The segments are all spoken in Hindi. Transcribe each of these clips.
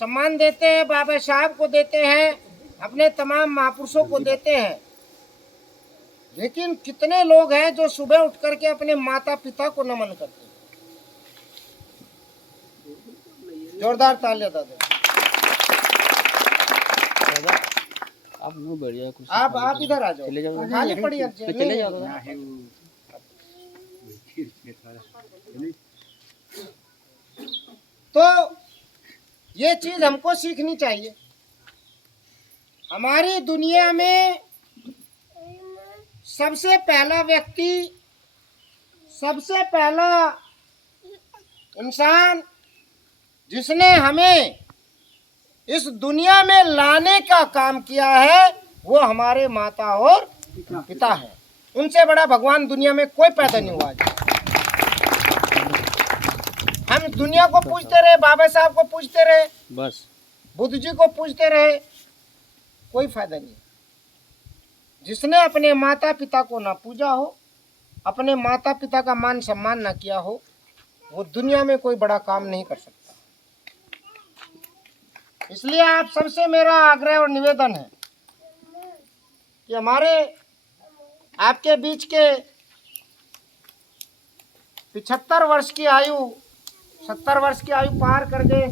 सम्मान देते हैं, बाबा साहब को देते हैं, अपने तमाम महापुरुषों को देते हैं, लेकिन कितने लोग हैं जो सुबह उठ करके अपने माता पिता को नमन करते हैं? जोरदार तालियां दे। आप बढ़िया कुछ आप इधर आ जाओ, चले जाओ, खाली पड़ी है, तो चले जाओ। तो ये चीज हमको सीखनी चाहिए। हमारी दुनिया में सबसे पहला व्यक्ति, सबसे पहला इंसान जिसने हमें इस दुनिया में लाने का काम किया है वो हमारे माता और पिता है। उनसे बड़ा भगवान दुनिया में कोई पैदा नहीं हुआ। हम दुनिया को पूछते रहे, बाबा साहब को पूछते रहे, बस बुद्ध जी को पूछते रहे, कोई फायदा नहीं। जिसने अपने माता पिता को ना पूजा हो, अपने माता पिता का मान सम्मान ना किया हो, वो दुनिया में कोई बड़ा काम नहीं कर सकता। इसलिए आप सबसे मेरा आग्रह और निवेदन है कि हमारे आपके बीच के 75 वर्ष की आयु, 70 वर्ष की आयु पार कर गए,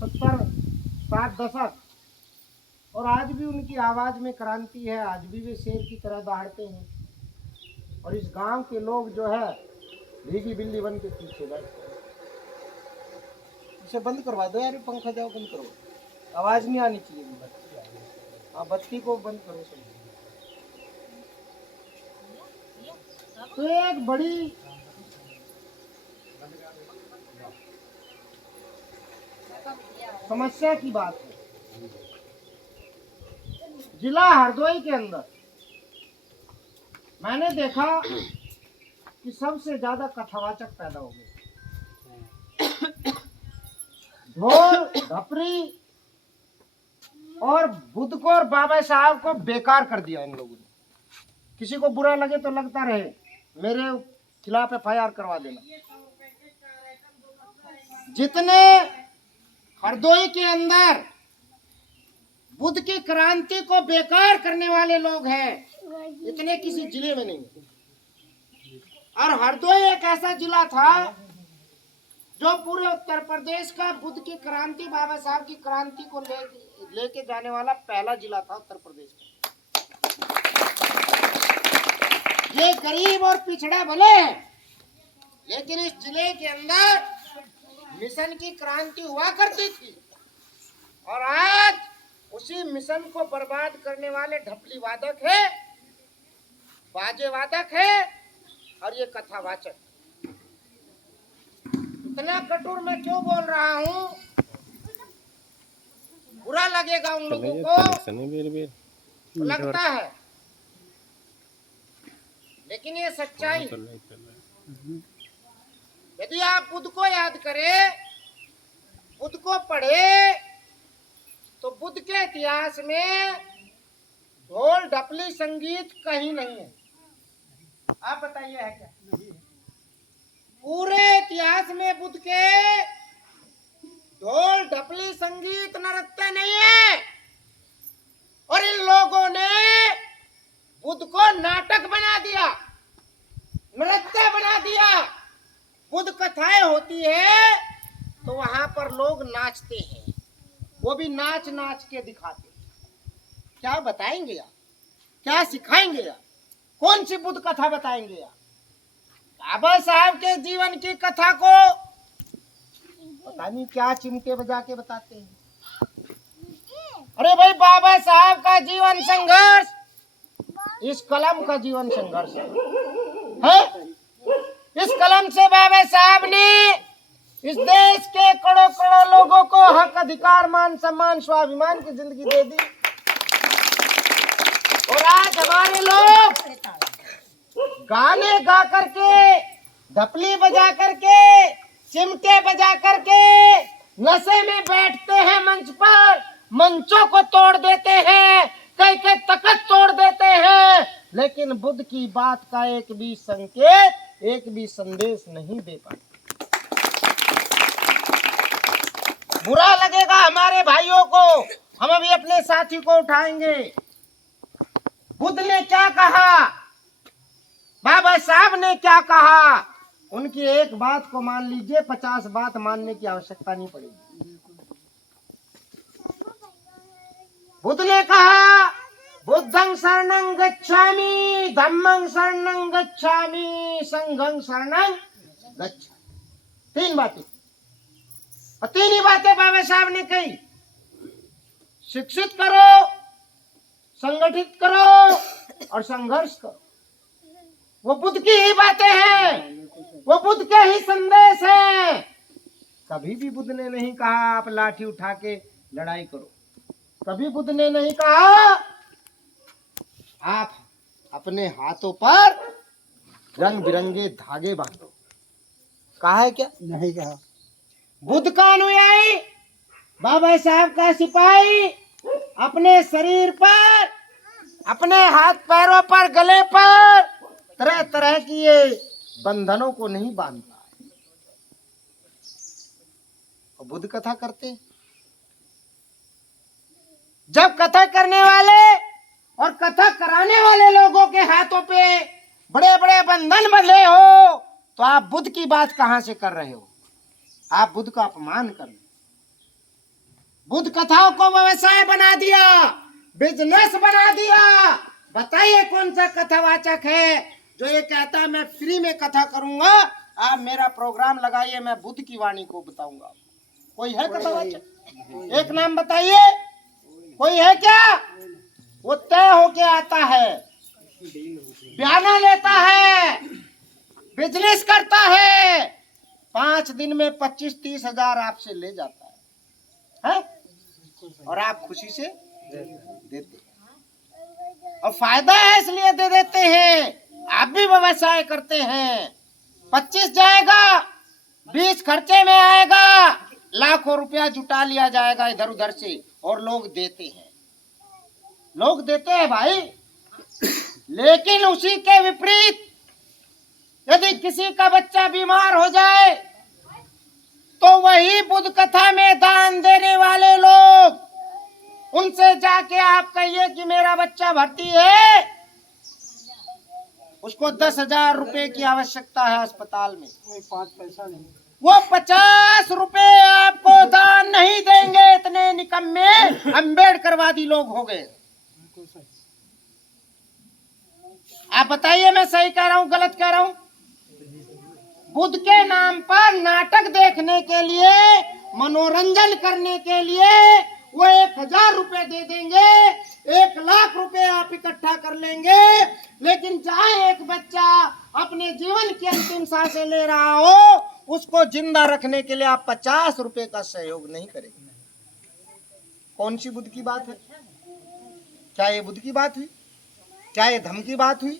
60 दशक, और आज भी उनकी आवाज में क्रांति है। आज भी वे शेर की तरह दहाड़ते हैं और इस गांव के लोग जो है भीगी बिल्ली बन के पीछे बैठते हैं। इसे बंद करवा दो यार, पंखा जाओ बंद करो, आवाज नहीं आनी चाहिए। हाँ, बत्ती को बंद करो सब। तो एक बड़ी समस्या की बात है। जिला हरदोई के अंदर मैंने देखा कि सबसे ज्यादा कथावाचक पैदा हो गए। ढोल ढपरी और बुद्ध को और बाबा साहब को बेकार कर दिया इन लोगों ने। किसी को बुरा लगे तो लगता रहे, मेरे खिलाफ FIR करवा देना। जितने हरदोई के अंदर बुद्ध की क्रांति को बेकार करने वाले लोग हैं, इतने किसी जिले में नहीं। और हरदोई एक ऐसा जिला था जो पूरे उत्तर प्रदेश का बुद्ध की क्रांति, बाबा साहब की क्रांति को लेके जाने वाला पहला जिला था उत्तर प्रदेश का। ये गरीब और पिछड़ा भले है, लेकिन इस जिले के अंदर मिशन की क्रांति हुआ करती थी। और आज उसी मिशन को बर्बाद करने वाले ढपली वादक है, बाजे वादक है और ये कथावाचक। इतना कठोर मैं क्यों बोल रहा हूँ, बुरा लगेगा उन लोगों को, तो लगता है, लेकिन ये सच्चाई। यदि आप बुद्ध को याद करें, बुद्ध को पढ़े, तो बुद्ध के इतिहास में ढोल ढपली संगीत कहीं नहीं है। आप बताइए है क्या? पूरे इतिहास में बुद्ध के ढोल ढपली संगीत नृत्य नहीं है। और इन लोगों ने बुद्ध को नाटक बना दिया, नृत्य बना दिया। बुद्ध कथाएं होती है तो वहां पर लोग नाचते हैं, वो भी नाच नाच के दिखाते हैं। क्या बताएंगे यार, क्या सिखाएंगे यार, कौन सी बुद्ध कथा बताएंगे यार? बाबा साहब के जीवन की कथा को पता नहीं क्या चिमटे बजा के बताते हैं। अरे भाई, बाबा साहब का जीवन संघर्ष इस कलम का जीवन संघर्ष है? इस कलम से बाबा साहब ने इस देश के करोड़ों करोड़ों लोगों को हक, अधिकार, मान सम्मान, स्वाभिमान की जिंदगी दे दी। और आज हमारे लोग गाने गा करके, ढपली बजा करके, चिमटे बजा करके नशे में बैठते हैं मंच पर, मंचों को तोड़ देते हैं, कई कई तख्त तोड़ देते हैं, लेकिन बुद्ध की बात का एक भी संकेत, एक भी संदेश नहीं दे पाते। बुरा लगेगा हमारे भाइयों को, हम अभी अपने साथी को उठाएंगे। बुद्ध ने क्या कहा, बाबा साहब ने क्या कहा, उनकी एक बात को मान लीजिए, 50 बात मानने की आवश्यकता नहीं पड़ेगी। बुद्ध ने कहा बुद्धं शरणं गच्छामि, धम्मं शरणं गच्छामि, संघं शरणं गच्छामि। 3 बातें, और 3 ही बातें बाबा साहब ने कही। शिक्षित करो, संगठित करो और संघर्ष करो। वो बुद्ध की ही बातें हैं, वो बुद्ध के ही संदेश हैं। कभी भी बुद्ध ने नहीं कहा आप लाठी उठा के लड़ाई करो, कभी बुद्ध ने नहीं कहा आप अपने हाथों पर रंग बिरंगे धागे बांधो। कहा है क्या? नहीं कहा। बुद्ध का अनुयायी, बाबा साहब का सिपाही अपने शरीर पर, अपने हाथ पैरों पर, गले पर तरह तरह की ये बंधनों को नहीं बांधता है। और बुद्ध कथा करते हैं। जब कथा करने वाले और कथा कराने वाले लोगों के हाथों पे बड़े बड़े बंधन बंधे हो, तो आप बुद्ध की बात कहां से कर रहे हो? आप बुद्ध का अपमान कर रहे हो। बुद्ध कथाओं को व्यवसाय बना दिया, बिजनेस बना दिया। बताइए कौन सा कथावाचक है जो ये कहता है मैं फ्री में कथा करूंगा, आप मेरा प्रोग्राम लगाइए, मैं बुद्ध की वाणी को बताऊंगा। कोई है कथावाचक? एक नाम बताइए, कोई है क्या? वो तय होके आता है, बयाना लेता है, बिजनेस करता है, 5 दिन में 25-30 हजार आपसे ले जाता है? और आप खुशी से देते हैं, और फायदा है इसलिए दे देते हैं। आप भी व्यवसाय करते हैं, 25 जाएगा, 20 खर्चे में आएगा, लाखों रुपया जुटा लिया जाएगा इधर उधर से, और लोग देते हैं, लोग देते हैं भाई। लेकिन उसी के विपरीत यदि किसी का बच्चा बीमार हो जाए, तो वही बुद्ध कथा में दान देने वाले लोग, उनसे जाके आप कहिए कि मेरा बच्चा भर्ती है, उसको 10,000 रुपए की आवश्यकता है अस्पताल में, 5 पैसा नहीं, वो 50 रुपए आपको दान नहीं देंगे। इतने निकम्मे अम्बेडकरवादी लोग हो गए। आप बताइए मैं सही कह रहा हूं गलत कह रहा हूं? बुद्ध के नाम पर नाटक देखने के लिए, मनोरंजन करने के लिए वो 1,000 रुपए दे देंगे, 1,00,000 रुपए आप इकट्ठा कर लेंगे। लेकिन जहां एक बच्चा अपने जीवन की अंतिम सांसें ले रहा हो, उसको जिंदा रखने के लिए आप 50 रुपए का सहयोग नहीं करेंगे। कौन सी बुद्ध की बात है? क्या ये बुद्ध की बात हुई? क्या ये धम्म की बात हुई?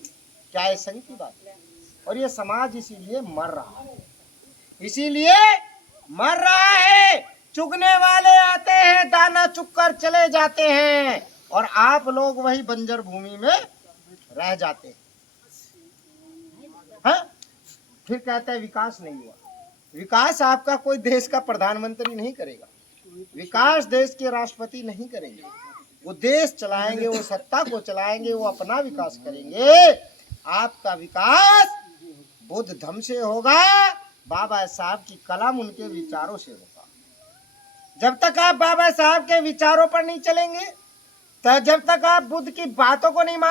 क्या ये संघ की बात है? और ये समाज इसीलिए मर रहा है, इसीलिए मर रहा है। चुगने वाले आते हैं, दाना चुगकर चले जाते हैं, और आप लोग वही बंजर भूमि में रह जाते हैं। हाँ? फिर कहते हैं विकास नहीं हुआ। विकास आपका कोई देश का प्रधानमंत्री नहीं करेगा, विकास देश के राष्ट्रपति नहीं करेंगे। वो देश चलाएंगे, वो सत्ता को चलाएंगे, वो अपना विकास करेंगे। आपका विकास बुद्ध धम्म से होगा, बाबा साहब की कलम उनके विचारों से होगा। जब तक आप बाबा साहब के विचारों पर नहीं चलेंगे, तो जब तक आप बुद्ध की बातों को नहीं मानेंगे,